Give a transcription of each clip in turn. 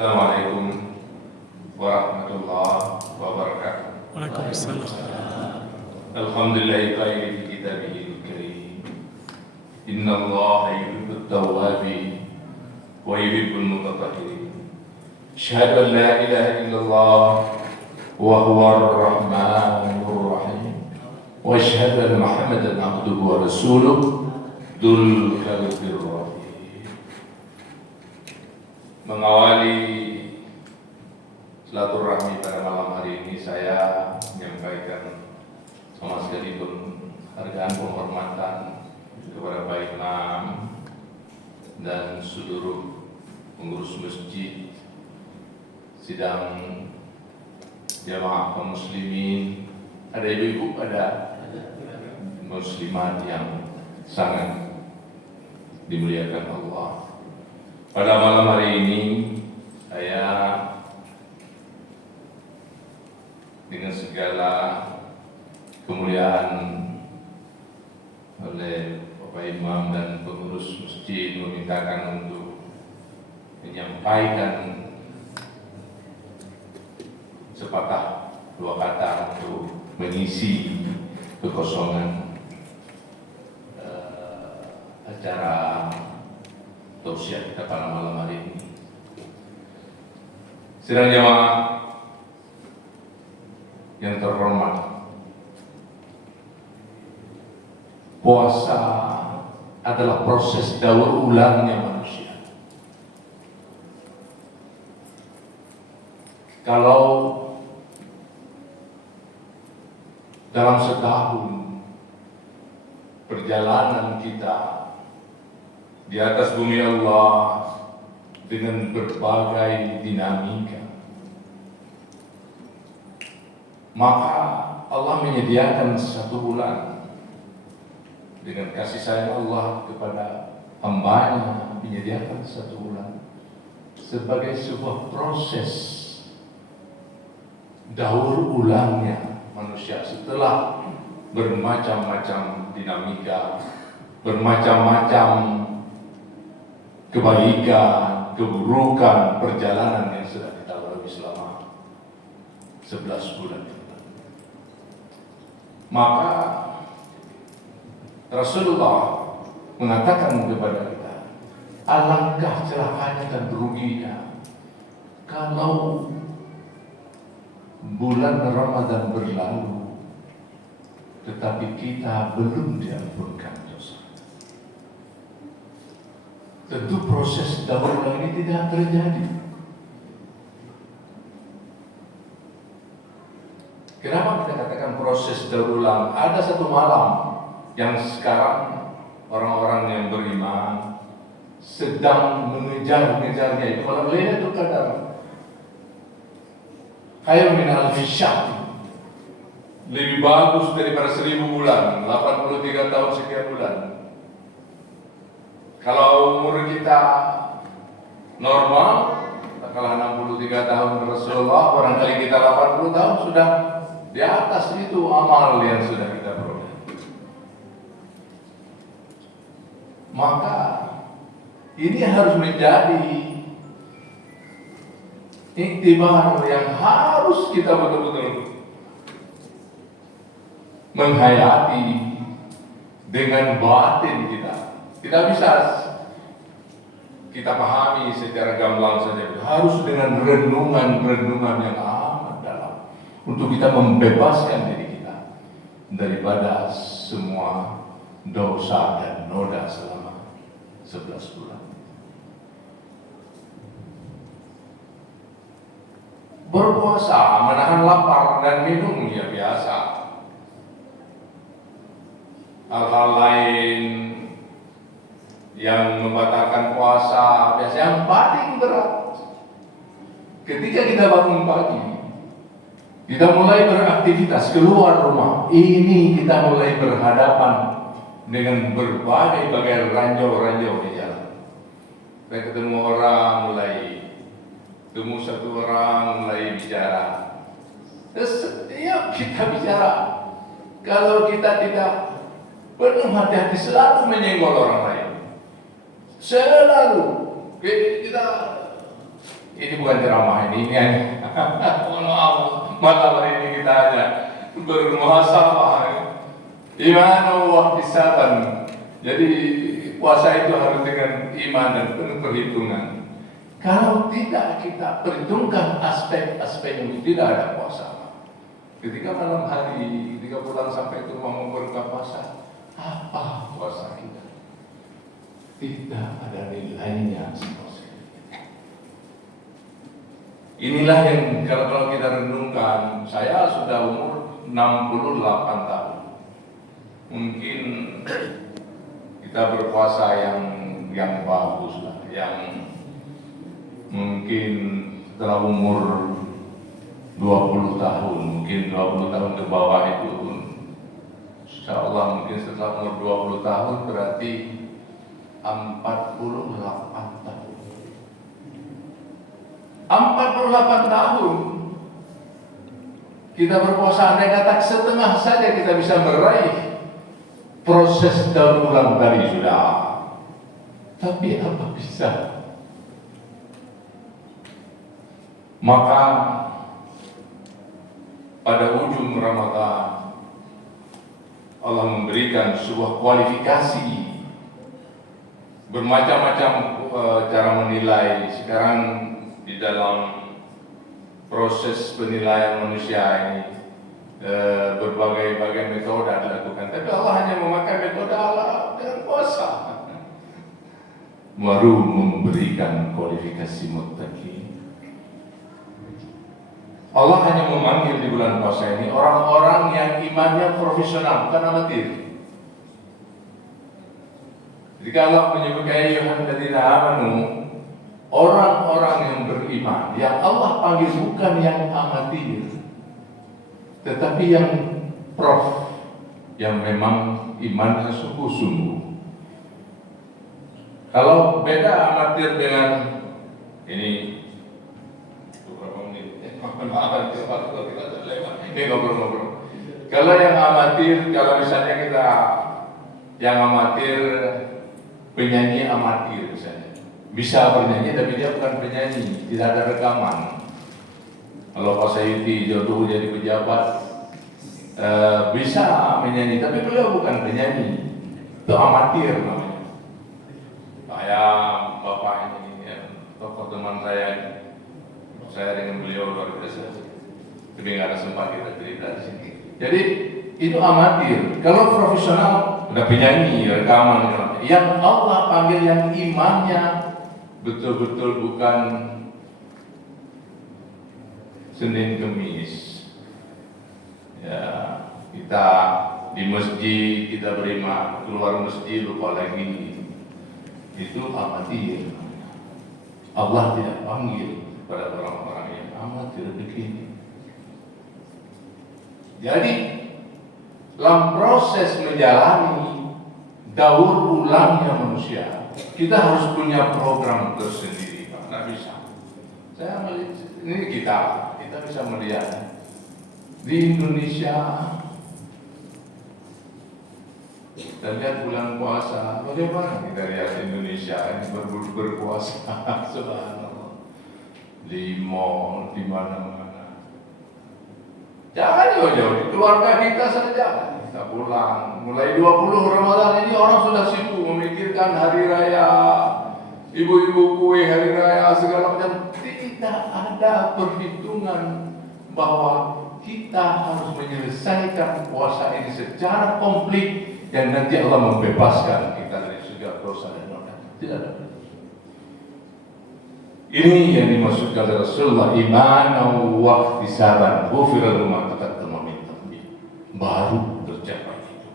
Assalamualaikum warahmatullahi wabarakatuh. Waalaikumsalam. Alhamdulillahi qaili fi kitabihil karim. Innallaha yuhibbut tawwabin wa yuhibbul mutatahhirin. Asyhadu an la ilaha illallah wa huwar rahmanur rahim. Wa asyhadu anna Muhammadan abduhu wa rasuluh dzul qalbir rahim. Mengawali silaturahmi pada malam hari ini, saya menyampaikan sama sekali penghargaan penghormatan kepada Pak Imam dan seluruh pengurus masjid, sidang jamaah kaum muslimin, ada ibu-ibu, ada muslimat yang sangat dimuliakan Allah. Pada malam hari ini saya dengan segala kemuliaan oleh Bapak Imam dan pengurus masjid memintakan untuk menyampaikan sepatah dua kata untuk mengisi kekosongan acara tausiah kita pada malam hari ini. Sidang jamaah yang terhormat, puasa adalah proses daur ulangnya manusia. Kalau dalam setahun perjalanan kita di atas bumi Allah dengan berbagai dinamika, maka Allah menyediakan satu bulan dengan kasih sayang Allah kepada hambanya, menyediakan satu bulan sebagai sebuah proses daur ulangnya manusia setelah bermacam-macam dinamika, bermacam-macam kebaikan, keburukan, perjalanan yang sudah kita lalui selama 11 bulan. Maka Rasulullah mengatakan kepada kita, alangkah celakanya dan ruginya kalau bulan Ramadan berlalu tetapi kita belum diampunkan dosa. Tentu proses daur ulang ini tidak terjadi. Kenapa kita katakan proses daur ulang? Ada satu malam yang sekarang orang-orang yang beriman sedang mengejar-ngejarnya, itu malam Lailatul Qadar. Khairun min alfi syahr, lebih bagus daripada 1000 bulan, 83 tahun sekian bulan. Kalau umur kita normal, katakanlah 63 tahun Rasulullah, barangkali kita 80 tahun, sudah di atas itu amal yang sudah kita peroleh. Maka ini harus menjadi iktibar yang harus kita betul-betul menghayati dengan batin kita. Tidak bisa kita pahami secara gamblang saja, harus dengan renungan-renungan yang amat dalam untuk kita membebaskan diri kita daripada semua dosa dan noda selama 11 bulan. Berpuasa, menahan lapar dan minum, ya biasa. Hal-hal lain yang membatalkan puasa, biasa yang paling berat. Ketika kita bangun pagi, kita mulai beraktivitas keluar rumah, ini kita mulai berhadapan dengan berbagai ranjau-ranjau di jalan. Kita ketemu orang, mulai ketemu satu orang, mulai bicara. Setiap kita bicara, kalau kita tidak penuh hati-hati, selalu menyenggol orang lain. Selalu kita Ini bukan ceramah ini hanya mohon maaf, malam ini kita hanya bermuhasabah, iman wa ihtisaban. Jadi puasa itu harus dengan iman dan penuh perhitungan. Kalau tidak kita perhitungkan aspek-aspek yang tidak ada puasa. Ketika malam hari, ketika pulang sampai ke rumah membuka puasa, apa puasa kita? Tidak ada nilainya. Inilah yang kalau kita renungkan, saya sudah umur 68 tahun. Mungkin kita berpuasa yang bagus lah, yang mungkin setelah umur 20 tahun, mungkin 20 tahun ke bawah itu, insya Allah mungkin setelah umur 20 tahun berarti 48 tahun. 48 tahun kita berpuasa, andai kata setengah saja kita bisa meraih proses daur ulang tadi sudah. Tapi apa bisa? Maka pada ujung Ramadan Allah memberikan sebuah kualifikasi, bermacam-macam cara menilai. Sekarang di dalam proses penilaian manusia ini berbagai metode dilakukan, tapi Allah hanya memakai metode Allah dengan puasa, baru memberikan kualifikasi muttaqin. Allah hanya memanggil di bulan puasa ini orang-orang yang imannya profesional, bukan amatir. Jika Allah menyebutkan ayyuhalladzina amanu, orang-orang yang beriman, yang Allah panggil bukan yang amatir, tetapi yang prof, yang memang imannya sungguh-sungguh. Kalau beda amatir dengan ini, ngobrol-ngobrol. Kalau yang amatir, kalau misalnya kita yang amatir, penyanyi amatir misalnya, bisa bernyanyi tapi dia bukan penyanyi, tidak ada rekaman. Kalau Pak Sayuti jodoh jadi pejabat, bisa menyanyi tapi beliau bukan penyanyi, itu amatir namanya. Saya bapak ini tokoh teman saya dengan beliau luar biasa, tapi nggak ada sempat kita cerita di sini. Jadi itu amatir. Kalau profesional udah penyanyi, rekaman. Yang Allah panggil yang imannya betul-betul bukan Senin Kemis. Ya, kita di masjid kita beriman, keluar masjid lupa lagi. Itu amatir. Allah tidak panggil pada orang-orang yang amatir begini. Jadi dalam proses menjalani daur ulangnya manusia, kita harus punya program tersendiri, Pak. Nggak bisa. Saya melihat ini kita bisa melihat di Indonesia. Kita lihat bulan puasa, bagaimana kita lihat Indonesia ini berpuasa, subhanallah, di mall, di mana-mana. Jangan jauh-jauh di keluarga kita saja. Kita pulang, mulai 20 Ramadan ini orang sudah sibuk memikirkan hari raya, ibu-ibu kue hari raya segala macam. Tidak ada perhitungan bahwa kita harus menyelesaikan puasa ini secara komplit dan nanti Allah membebaskan kita dari segala dosa dan noda. Tidak ada. Ini yang dimaksudkan oleh Rasulullah, imanan wa ihtisaban, ghufira ma taqaddama min dhanbi. Baru tercapai itu.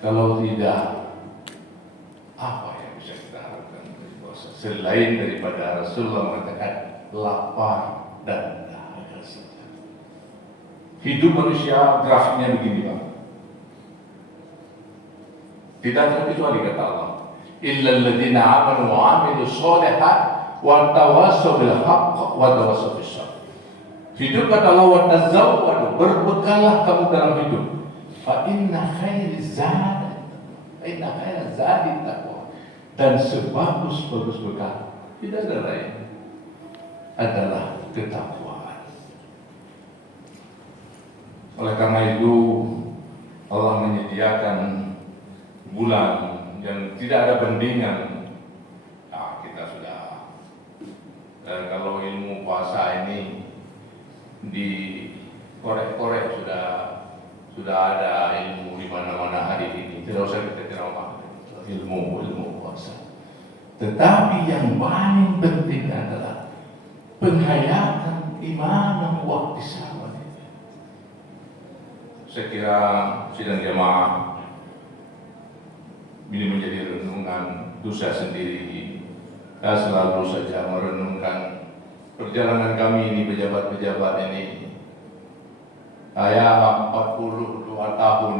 Kalau tidak, apa yang bisa kita harapkan dari puasa selain daripada Rasulullah mengatakan lapar dan dahaga saja. Hidup manusia grafiknya begini, Pak. Tidak terkecuali kata Allah, illal ladzina amanu wa 'amilus shalihat wa tawassaw bil haqq wa tawassaw bis sabr. Hidup kata Allah, wa tazawwadu, berbekallah kamu dalam hidup. Fa inna khairaz zadi taqwa. Dan sebagus-bagus bekal tidak ada lain adalah ketakwaan. Oleh karena itu Allah menyediakan bulan yang tidak ada bandingan. Nah, kita sudah kalau ilmu puasa ini di korek-korek sudah ada ilmu di mana-mana hari ini. Tidak usah kita ceramah ilmu puasa. Tetapi yang paling penting adalah penghayatan iman waktu sahabat. Saya kira sidang jamaah ini menjadi renungan dosa sendiri. Saya selalu saja merenungkan perjalanan kami ini, pejabat-pejabat ini. Saya 42 tahun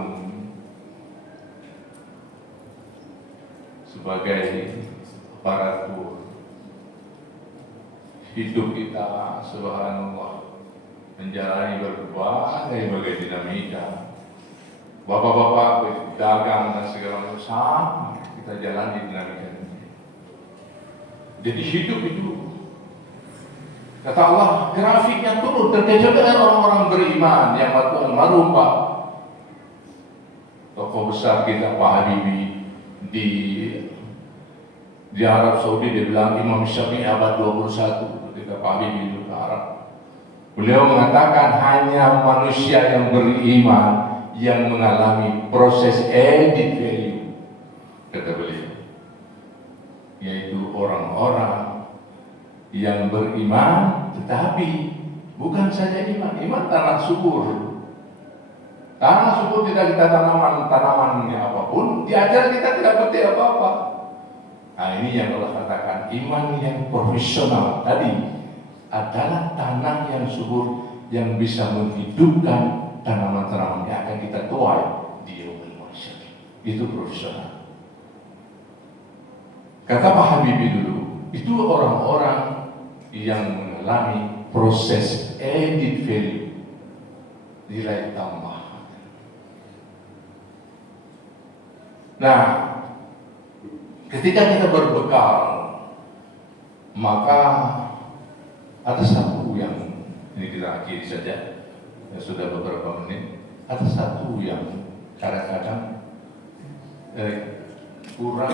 sebagai aparatur. Hidup kita, subhanallah, menjalani berbagai dinamika. Bapak-bapak dagang dan segala macam sama kita jalani dinamika ini. Jadi hidup itu, kata Allah, grafiknya turun, terkecuali dengan orang-orang beriman yang almarhum Pak tokoh besar kita Pak Habibie di Arab Saudi. Dia bilang Imam Syafi'i abad 21 ketika Pak Habibie itu ke Arab. Beliau mengatakan hanya manusia yang beriman yang mengalami proses added value, kata beliau, yaitu orang-orang yang beriman tetapi bukan saja iman tanah subur. Tanah subur tidak kita tanamannya apapun, diajar kita tidak berarti apa-apa. Nah, ini yang Allah katakan iman yang profesional tadi adalah tanah yang subur yang bisa menghidupkan tanaman-tanaman yang akan kita tuai di yaumul mahsyar. Itu profesional. Kata Pak Habibie dulu, itu orang-orang yang mengalami proses added value, nilai tambah. Nah, ketika kita berbekal, maka ada satu yang ini kita akhiri saja, ya sudah beberapa menit. Ada satu yang kadang-kadang kurang,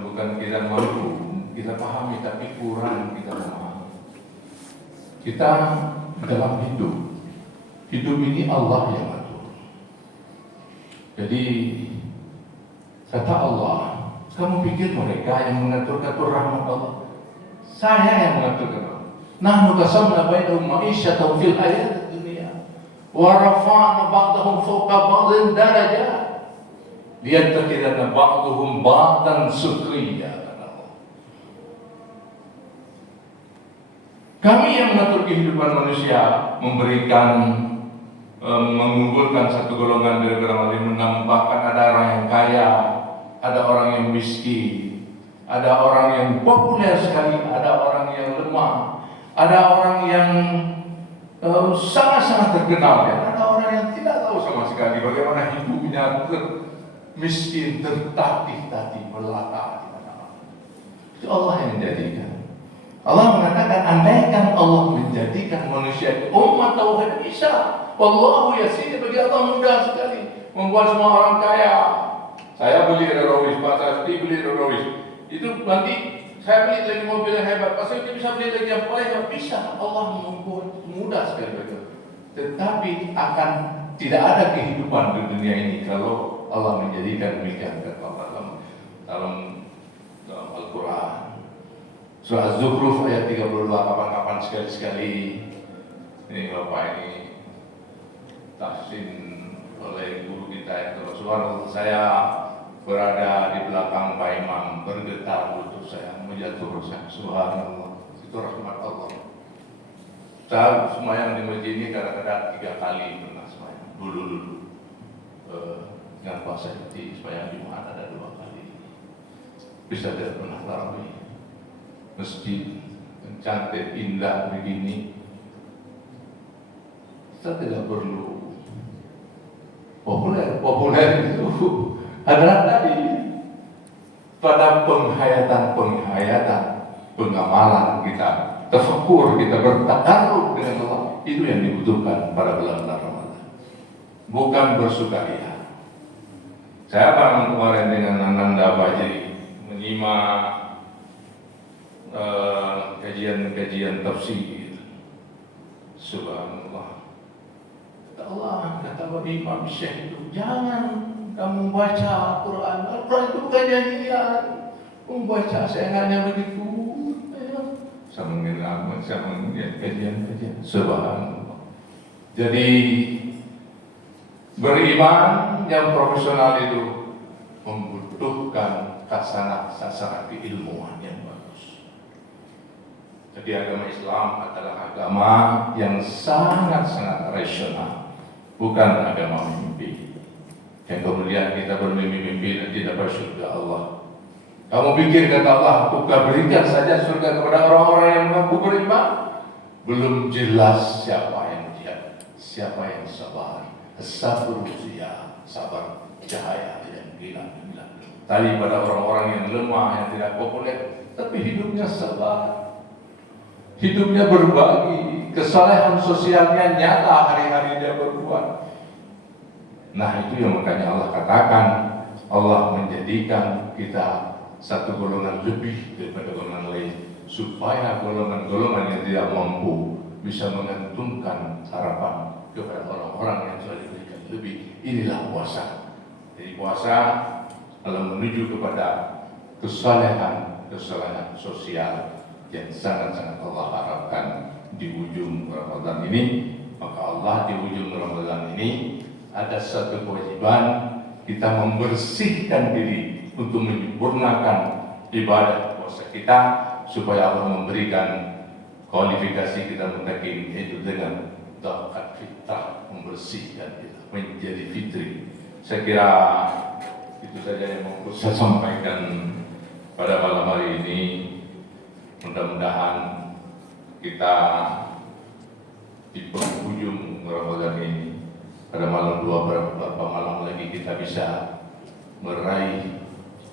bukan kita mampu, kita pahami, tapi kurang kita pahami. Kita dalam hidup ini Allah yang atur. Jadi kata Allah, kamu pikir mereka yang mengatur-atur rahmat Allah? Saya yang mengatur. Nahnu qasamna bainahum ma'isyatan fil hayatid dunya wa rafa'na ba'dahum fawqa ba'din darajat liyattakhidha ba'dahum ba'dan sukhriya. Kami yang mengatur kehidupan manusia, memberikan mengunggulkan satu golongan dari golongan lain, menambahkan ada orang yang kaya, ada orang yang miskin, ada orang yang populer sekali, ada orang yang lemah, ada orang yang sangat-sangat terkenal, ya. Ada orang yang tidak tahu sama sekali bagaimana hidupnya, miskin, tertatih-tatih, melata di mana-mana. Itu Allah yang menjadikan. Allah mengatakan, andaikan Allah menjadikan manusia umat tauhid bisa. Wallahu yasir, bagi Allah mudah sekali membuat semua orang kaya. Saya beli Rolls, Pak Sasti beli Rolls. Itu nanti saya beli lagi mobil yang hebat, Pak Sasti bisa beli lagi yang paling bisa. Allah membuat mudah sekali begitu. Tetapi akan tidak ada kehidupan di dunia ini kalau Allah menjadikan demikian, kata Allah dalam Al-Quran. Surah Az-Zukhruf ayat 32, kapan-kapan sekali-sekali ini Bapak ini tahsin oleh guru kita yang subhanallah, saya berada di belakang Pak Imam, bergetar lutut saya, menjatuh saya, subhanallah, itu rahmat Allah. Saya semayang di masjid ini kadang-kadang 3 kali pernah semayang dulu dengan puasa itu semayang Jumat ada 2 kali, bisa tidak pernah tarawih. Masjid yang cantik, indah begini, kita tidak perlu populer itu adalah tadi pada penghayatan pengamalan kita bertafakur, kita bertakarrub dengan Allah. Itu yang dibutuhkan pada bulan Ramadan, bukan bersukaria. Saya bareng kemarin dengan Ananda Fajri menyimak kajian tafsir. Subhanallah. Kata Allah, kata Imam Syekh itu, jangan kamu baca Al-Quran. Al-Quran itu bukan nyanyian. Membaca saya hanya begitu. Saya mengenal, saya mengingat kajian-kajian. Subhanallah. Jadi beriman yang profesional itu membutuhkan sasaran keilmuan yang bagus. Jadi agama Islam adalah agama yang sangat-sangat rasional, bukan agama mimpi. Yang kemudian kita bermimpi-mimpi dan tidak bersyurga Allah. Kamu pikir kata Allah, Tuhan berikan saja surga kepada orang-orang yang mengaku beriman? Belum jelas siapa yang dia, siapa yang sabar. Sabar usia, sabar cahaya yang bilang. Tadi pada orang-orang yang lemah, yang tidak populer, tapi hidupnya sabar. Hidupnya berbagi, kesalehan sosialnya nyata hari-hari dia berbuat. Nah itu yang makanya Allah katakan, Allah menjadikan kita satu golongan lebih daripada golongan lain, supaya golongan-golongan yang tidak mampu bisa menggantungkan harapan kepada orang-orang yang sudah diberikan lebih. Inilah puasa. Jadi puasa dalam menuju kepada kesalehan sosial yang sangat-sangat Allah harapkan di ujung Ramadan ini. Maka Allah di ujung Ramadan ini ada satu kewajiban, kita membersihkan diri untuk menyempurnakan ibadah puasa kita, supaya Allah memberikan kualifikasi kita mutakin, yaitu dengan zakat fitrah, membersihkan kita menjadi fitri. Saya kira itu saja yang mau saya sampaikan pada malam hari ini. Mudah-mudahan kita di penghujung Ramadan ini, pada malam beberapa malam lagi kita bisa meraih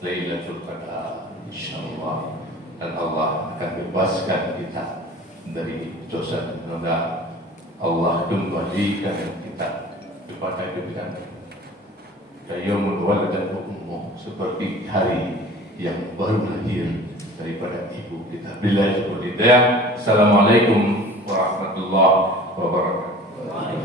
Lailatul Qadar, insyaallah, dan Allah akan bebaskan kita dari dosa. Semoga Allah kembalikan kita kepada kebiasaan yaumul waladat ummuh, seperti hari yang baru lahir daripada ibu kita. Billahi taufiq. Assalamualaikum warahmatullahi wabarakatuh.